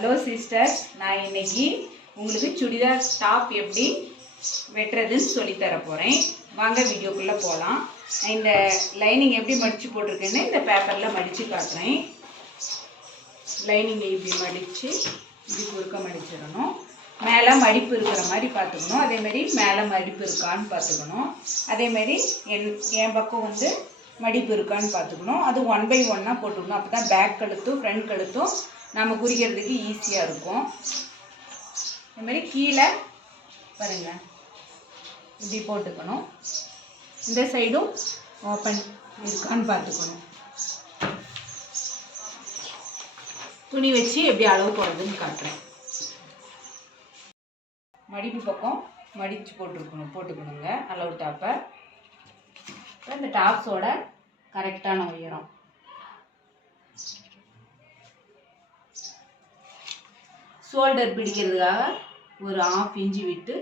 Hello sister நான் இன்னைக்கு உங்களுக்கு சுடிதார் டாப் எப்படி வெட்டுறதுன்னு சொல்லித் தர போகிறேன் வாங்க வீடியோக்குள்ளே போகலாம் நான் இந்த லைனிங் எப்படி மடித்து போட்டிருக்கேன்னு இந்த பேப்பரில் மடித்து காட்டுறேன். லைனிங்கை இப்படி மடித்து இப்படி குறுக்க மடிச்சிடணும். மேலே மடிப்பு இருக்கிற மாதிரி பார்த்துக்கணும். அதேமாரி மேலே மடிப்பு இருக்கான்னு பார்த்துக்கணும். அதேமாரி என் என் பக்கம் வந்து மடிப்பு இருக்கான்னு பார்த்துக்கணும். அது ஒன் பை ஒன்னாக போட்டுக்கணும். அப்போ தான் பேக் கழுத்தும் ஃப்ரண்ட் கழுத்தும் நம்ம குறிக்கிறதுக்கு ஈஸியாக இருக்கும். இது மாதிரி கீழே பாருங்க. இப்படி போட்டுக்கணும். இந்த சைடும் ஓப்பன் இருக்கான்னு பார்த்துக்கணும். துணி வச்சு எப்படி அளவு போடுறதுன்னு காட்டுறேன். மடிப்பு பக்கம் மடித்து போட்டுருக்கணும் போட்டுக்கணுங்க. அளவு டாப்பை இந்த டாப்ஸோட கரெக்டான உயரம். ஷோல்டர் பிடிக்கிறதுக்காக ஒரு ஆஃப் இன்ச்சு விட்டு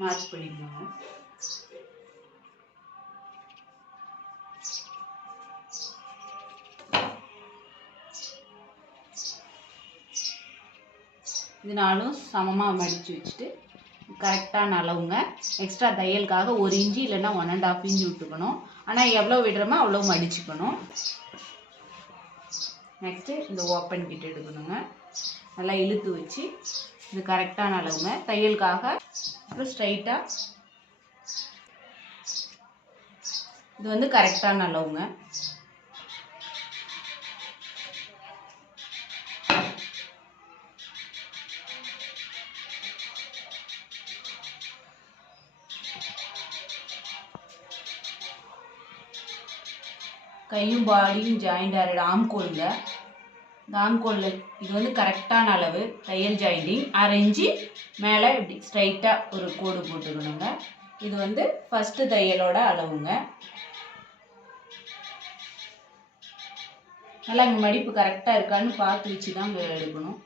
மார்க் பண்ணிக்கோங்க. இது நாலும் சமமாக மடித்து வச்சுட்டு கரெக்டான அளவுங்க. எக்ஸ்ட்ரா தையலுக்காக ஒரு இன்ச்சு இல்லைன்னா ஒன் அண்ட் ஆஃப் இன்ச்சு விட்டுக்கணும். ஆனால் எவ்வளோ விடுறோமோ அவ்வளோ மடிச்சுக்கணும். நெக்ஸ்ட்டு இந்த ஓப்பன் கிட்ட எடுக்கணுங்க. நல்லா இழுத்து வச்சு இது கரெக்டான அளவுங்க. தையலுக்காக அப்புறம் ஸ்ட்ரைட்டாக இது வந்து கரெக்டான அளவுங்க. கையும் பாடியும் ஜாயிண்ட் ஆகிடும் ஆம்கோலுங்க இந்த இது வந்து கரெக்டான அளவு தையல் ஜாயிண்டிங் அரை இன்ச்சு மேலே இப்படி ஸ்ட்ரைட்டாக ஒரு கோடு போட்டுக்கணுங்க. இது வந்து ஃபஸ்ட்டு தையலோட அளவுங்க. நல்லா இங்கே மடிப்பு கரெக்டாக இருக்கான்னு பார்த்து வச்சு தான் வேலை எடுக்கணும்.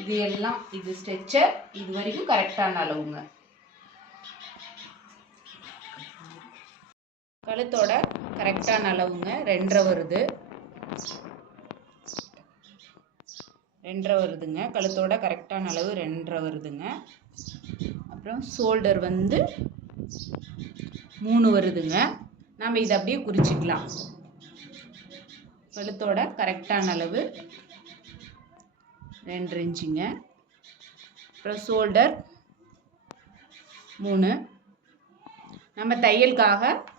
இது எல்லாம் இது ஸ்ட்ரெச்சர் இது வரைக்கும் கரெக்டான அளவுங்க. கழுத்தோட கரெக்டான அளவுங்க. ரெண்டரை வருது. ரெண்டரை வருதுங்க. கழுத்தோட கரெக்டான அளவு ரெண்டரை வருதுங்க. அப்புறம் ஷோல்டர் வந்து மூணு வருதுங்க. நம்ம இதை அப்படியே குறிச்சிக்கலாம். கழுத்தோட கரெக்டான அளவு ரெண்டு இன்ச்சுங்க. அப்புறம் ஷோல்டர் மூணு. நம்ம தையலுக்காக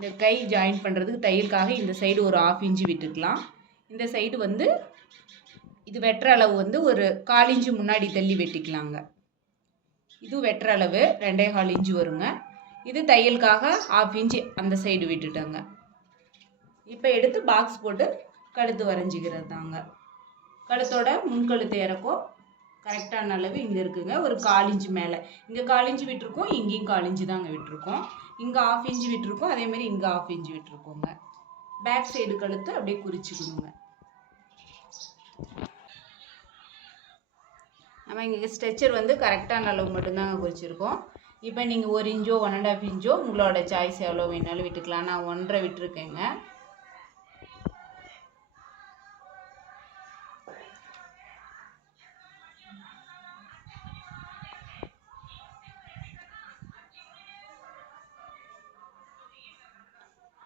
இந்த கை ஜாயின் பண்ணுறதுக்கு தையலுக்காக இந்த சைடு ஒரு ஆஃப் இன்ச்சு விட்டுக்கலாம் இந்த சைடு வந்து இது வெட்டுற அளவு வந்து ஒரு கால் இன்ச்சு முன்னாடி தள்ளி வெட்டிக்கலாங்க. இது வெட்டுற அளவு ரெண்டே கால் இன்ச்சு வருங்க. இது தையலுக்காக ஆஃப் இன்ச்சு அந்த சைடு விட்டுட்டோங்க. இப்போ எடுத்து பாக்ஸ் போட்டு கழுத்து வரைஞ்சிக்கிறது தாங்க கழுத்தோட முன்கழுத்து இறக்கம் கரெக்டான அளவு இங்கே இருக்குங்க. ஒரு கால் இன்ச்சு மேலே. இங்கே கால் இன்ச்சு விட்டுருக்கோம் இங்கேயும் கால் இன்ச்சு தாங்க விட்டுருக்கோம். இங்கே ஆஃப் இன்ச்சு விட்டுருக்கோம் அதேமாரி இங்கே ஆஃப் இன்ச்சு விட்டுருக்கோங்க பேக் சைடு கழுத்து அப்படியே குறிச்சிக்கணுங்க. நம்ம இங்கே ஸ்ட்ரெச்சர் வந்து கரெக்டான அளவு மட்டும்தாங்க குறிச்சிருக்கோம். இப்போ நீங்கள் ஒரு இன்ச்சோ ஒன் அண்ட் ஆஃப் இன்ச்சோ உங்களோட சாய்ஸ் எவ்வளோ வேணாலும் விட்டுக்கலாம். நான் ஒன்றரை விட்டுருக்கேங்க.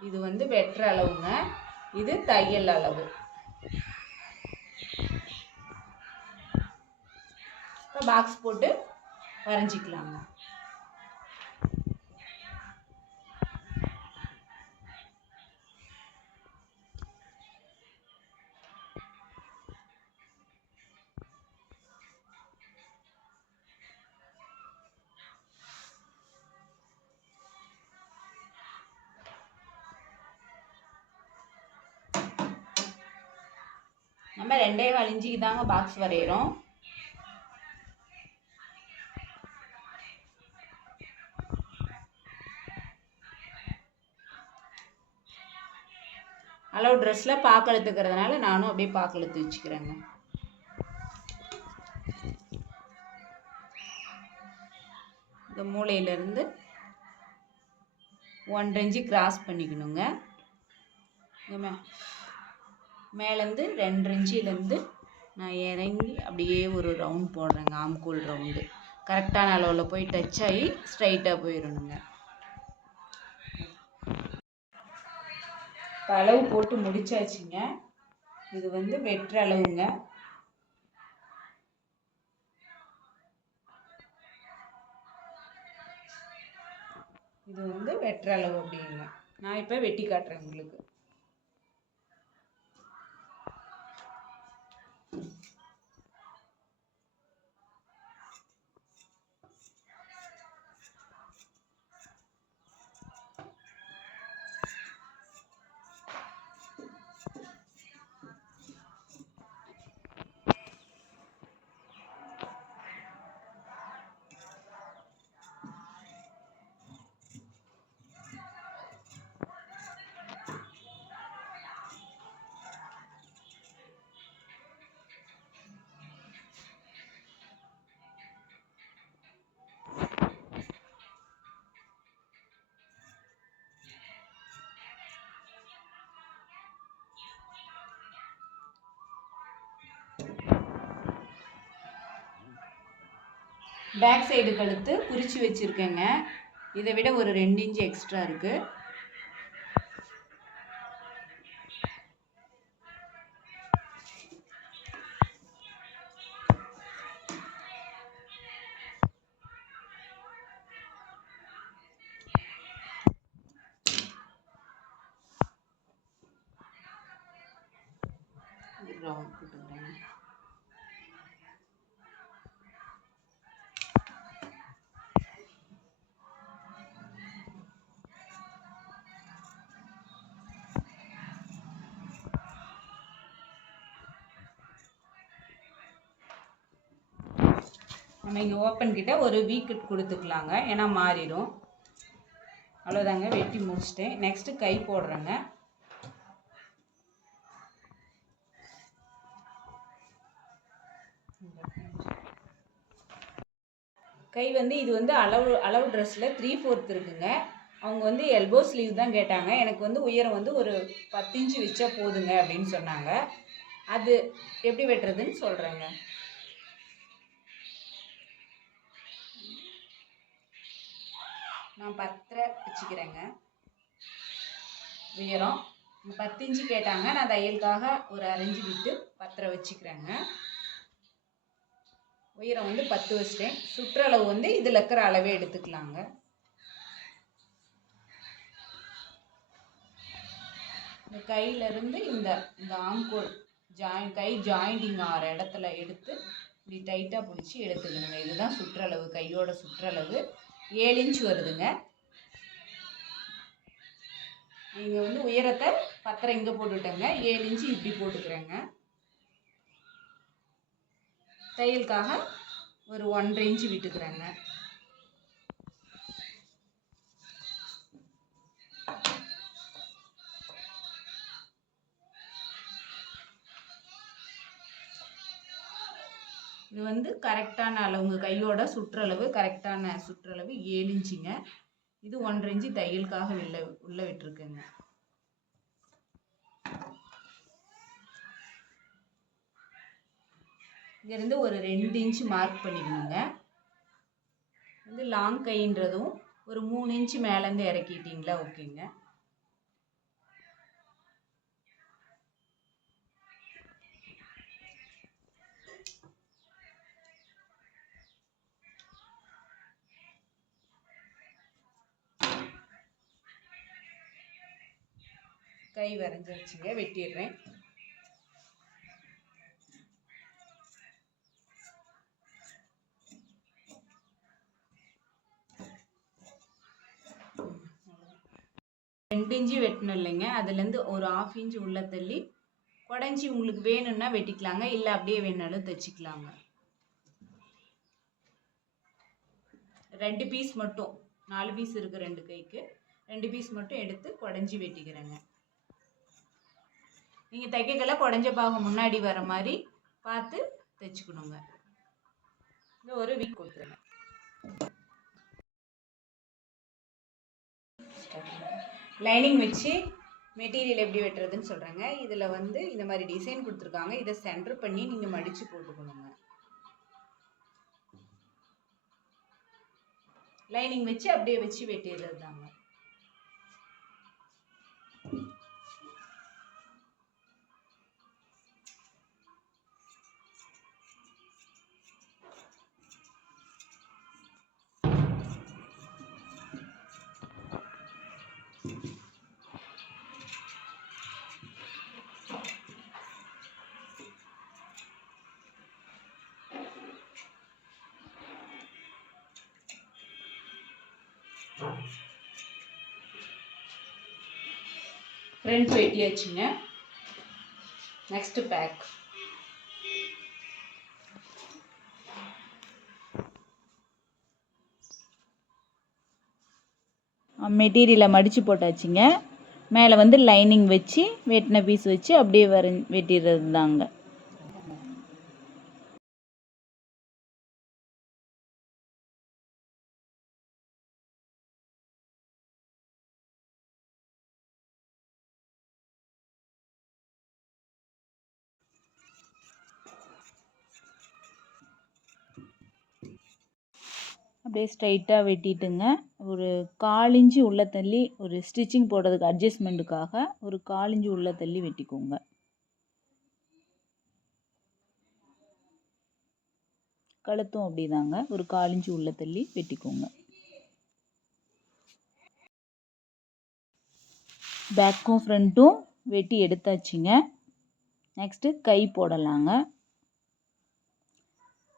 இது வந்து வெற்ற அளவுங்க. இது தையல் அளவு. இப்போ பாக்ஸ் போட்டு வரைஞ்சிக்கலாங்க. நம்ம ரெண்டே கால் தாங்க பாக்ஸ் வரைகிறோம் அளவு ட்ரெஸ்ஸில் பாக்கெழுத்துக்கிறதுனால நானும் அப்படியே பாக்கெழுத்து வச்சுக்கிறேங்க. இந்த மூளையிலேருந்து ஒன்றரை இன்ச்சு கிராஸ் பண்ணிக்கணுங்க மேலேருந்து ரெண்டு இன்ச்சிலேருந்து நான் இறங்கி அப்படியே ஒரு ரவுண்ட் போடுறேங்க. ஆம்கூல் ரவுண்டு கரெக்டான அளவில் போய் டச் ஆகி ஸ்ட்ரைட்டாக போயிடணுங்க இப்போ அளவு போட்டு முடிச்சாச்சுங்க. இது வந்து வெற்ற அளவுங்க. இது வந்து வெற்ற அளவு அப்படிங்க. நான் இப்போ வெட்டி காட்டுறேன் உங்களுக்கு. பேக் சைடு கழுத்து குறிச்சு வச்சுருக்கேங்க. இதை விட ஒரு ரெண்டு இன்ச்சு எக்ஸ்ட்ரா இருக்குது நம்ம இங்கே ஓப்பன் கிட்ட ஒரு வீக்கு கொடுத்துக்கலாங்க. ஏன்னா மாறிடும் அவ்வளோதாங்க வெட்டி முடிச்சிட்டேன். நெக்ஸ்ட்டு கை போடுறேங்க. கை வந்து இது வந்து அளவு அளவு ட்ரெஸ்ஸில் த்ரீ ஃபோர்த் இருக்குங்க. அவங்க வந்து எல்போ ஸ்லீவ் தான் கேட்டாங்க. எனக்கு வந்து உயரம் வந்து ஒரு பத்து இன்ச்சு வச்சா போதுங்க அப்படின்னு சொன்னாங்க. அது எப்படி வெட்டுறதுன்னு சொல்கிறேங்க நான் பத்தரை வச்சுக்கிறேங்க. உயரம் பத்து இன்ச்சு கேட்டாங்க. நான் தையலுக்காக ஒரு அரைஞ்சு விட்டு பத்தரை வச்சுக்கிறேங்க. உயரம் வந்து பத்து வச்சிட்டேன். சுற்றளவு வந்து இதில் இருக்கிற அளவே எடுத்துக்கலாங்க. இந்த கையிலேருந்து இந்த இந்த ஆம்கோல் ஜாயின் கை ஜாயிண்டிங் ஆகிற இடத்துல எடுத்து இப்படி டைட்டாக பிடிச்சி எடுத்துக்கணுங்க. இதுதான் சுற்றளவு கையோட சுற்றளவு. ஏழு இன்ச் வருதுங்க. நீங்கள் வந்து உயரத்தை பத்தரை இங்கே போட்டுட்டேங்க. ஏழு இன்ச்சு இப்படி போட்டுக்கிறேங்க. தையலுக்காக ஒரு ஒன்றரை இன்ச்சு விட்டுக்கிறேங்க. இது வந்து கரெக்டான அளவு உங்கள் கையோட சுற்றளவு கரெக்டான சுற்றளவு ஏழு இன்ச்சுங்க. இது ஒன்றரை இன்ச்சு தையலுக்காக வெளில உள்ளே விட்டுருக்குங்க. இங்கேருந்து ஒரு ரெண்டு இன்ச்சு மார்க் பண்ணிக்கணுங்க. வந்து லாங் கைன்றதும் ஒரு மூணு இன்ச்சு மேலேருந்து இறக்கிட்டீங்களா ஓகேங்க. கை வரைஞ்சிருச்சுங்க வெட்டிடுறேன். ரெண்டு இன்ச்சு வெட்டணும் இல்லைங்க. அதுலேருந்து ஒரு ஆஃப் இன்ச்சு உள்ள தள்ளி குடஞ்சி உங்களுக்கு வேணும்னா வெட்டிக்கலாங்க. இல்லை அப்படியே வேணாலும் தைச்சிக்கலாங்க. ரெண்டு பீஸ் மட்டும் நாலு பீஸ் இருக்குது ரெண்டு கைக்கு. ரெண்டு பீஸ் மட்டும் எடுத்து குடஞ்சி வெட்டிக்கிறேங்க. நீங்கள் தைக்கக்கெல்லாம் குடஞ்ச பாகம் முன்னாடி வர மாதிரி பார்த்து தைச்சிக்கணுங்க. இந்த ஒரு வீக் கொடுத்துருங்க. லைனிங் வச்சு மெட்டீரியல் எப்படி வெட்டுறதுன்னு சொல்கிறேங்க இதில் வந்து இந்த மாதிரி டிசைன் கொடுத்துருக்காங்க. இதை சென்டர் பண்ணி நீங்கள் மடித்து போட்டுக்கணுங்க. லைனிங் வச்சு அப்படியே வச்சு வெட்டிடுறது தாங்க ரெண்டு வெட்டியாச்சுங்க நெக்ஸ்ட்டு பேக் மெட்டீரியலை மடித்து போட்டாச்சுங்க. மேலே வந்து லைனிங் வச்சு வெட்டின பீஸ் வச்சு அப்படியே வர வெட்டிடுறது தாங்க அப்படியே ஸ்ட்ரைட்டாக வெட்டிட்டுங்க. ஒரு காலிஞ்சி இன்ச்சு உள்ள தள்ளி ஒரு ஸ்டிச்சிங் போடுறதுக்கு அட்ஜஸ்ட்மெண்ட்டுக்காக ஒரு காலிஞ்சி இன்ச்சு உள்ள தள்ளி வெட்டிக்கோங்க. கழுத்தும் அப்படிதாங்க. ஒரு காலிஞ்சி இன்ச்சு உள்ள தள்ளி வெட்டிக்கோங்க. பேக்கும் ஃப்ரண்ட்டும் வெட்டி எடுத்தாச்சுங்க. நெக்ஸ்ட்டு கை போடலாங்க.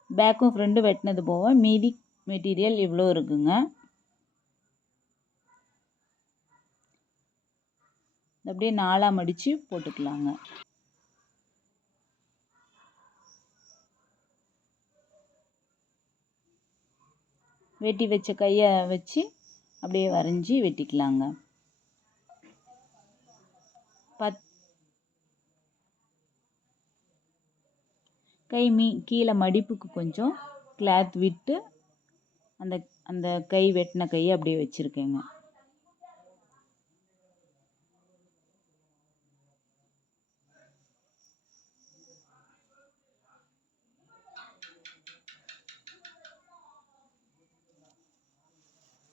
பேக்கும் ஃப்ரண்ட்டும் வெட்டினது போக மீதி மெட்டீரியல் இவ்வளோ இருக்குங்க. அப்படியே நாலாக மடித்து போட்டுக்கலாங்க. வெட்டி வச்ச கையை வச்சு அப்படியே வரைஞ்சி வெட்டிக்கலாங்க. பத் கை மீ கீழே மடிப்புக்கு கொஞ்சம் கிளாத் விட்டு அந்த அந்த கை வெட்டின கையை அப்படியே வச்சுருக்கேங்க.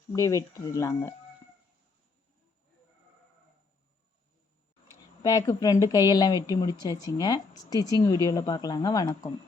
அப்படியே வெட்டிடலாங்க. பேக்கு ஃப்ரெண்டு கையெல்லாம் வெட்டி முடிச்சாச்சுங்க. ஸ்டிச்சிங் வீடியோவில் பார்க்கலாங்க. வணக்கம்.